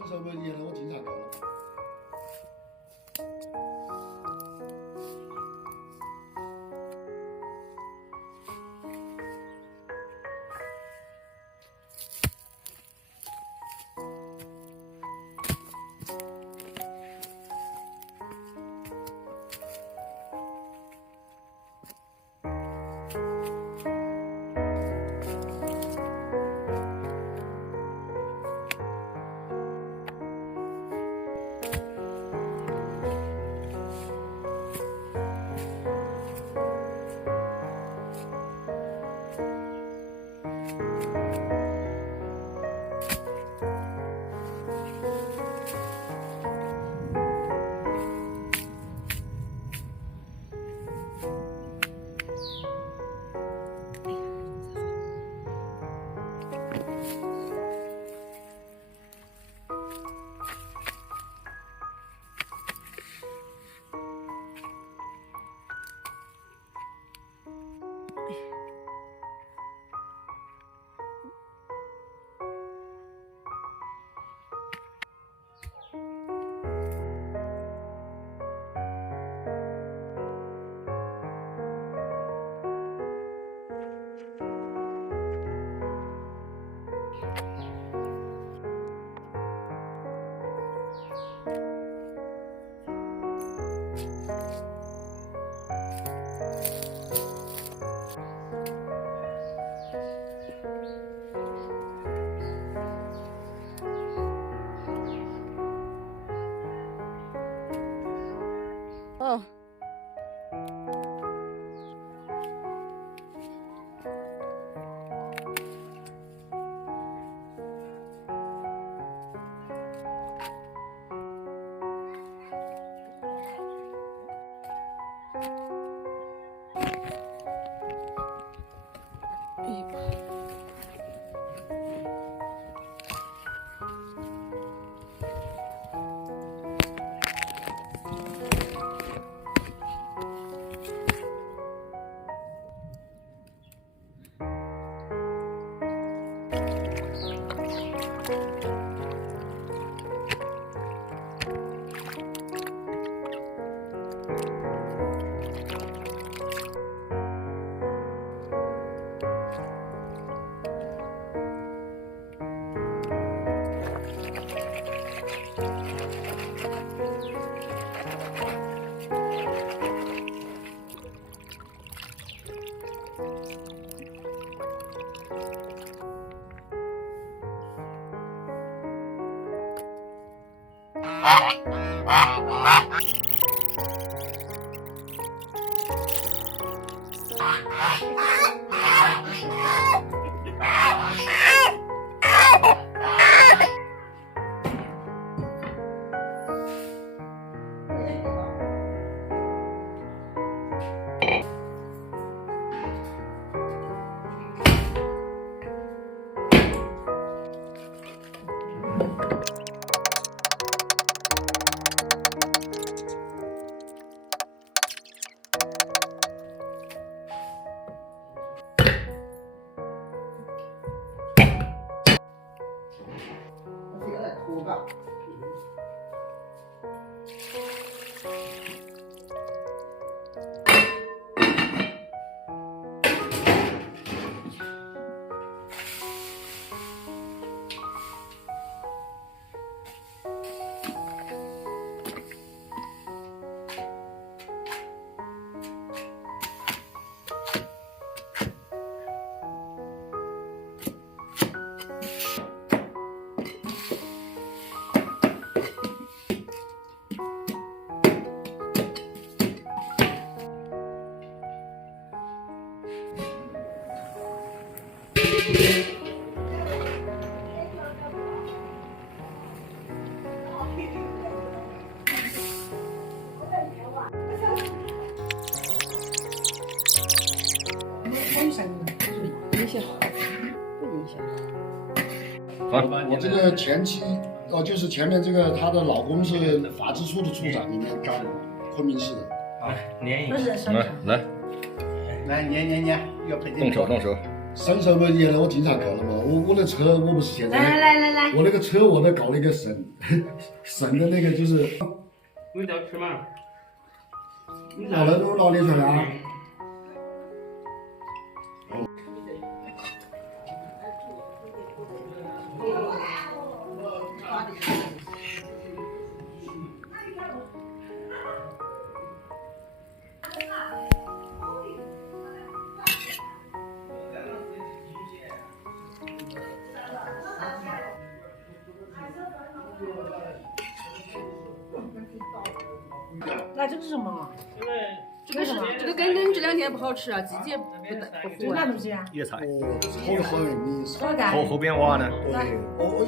享受不原来我经常干的。哦。我这个前妻就是前面这个她的老公是法制处的处长，里面干的，昆明市的。好，粘一个。来，要配这个。动手。山上挖的野草我经常看了嘛，我的车我不是现在，来，我那个车我都搞了一个肾，肾的那个就是。你要吃嘛？拿那种拿得出来啊。那这个是什么嘛？这个是这个根这2天不好吃啊，季节不符那东西啊？野菜。哦，这是好的好的，你多干。后边挖呢？对，我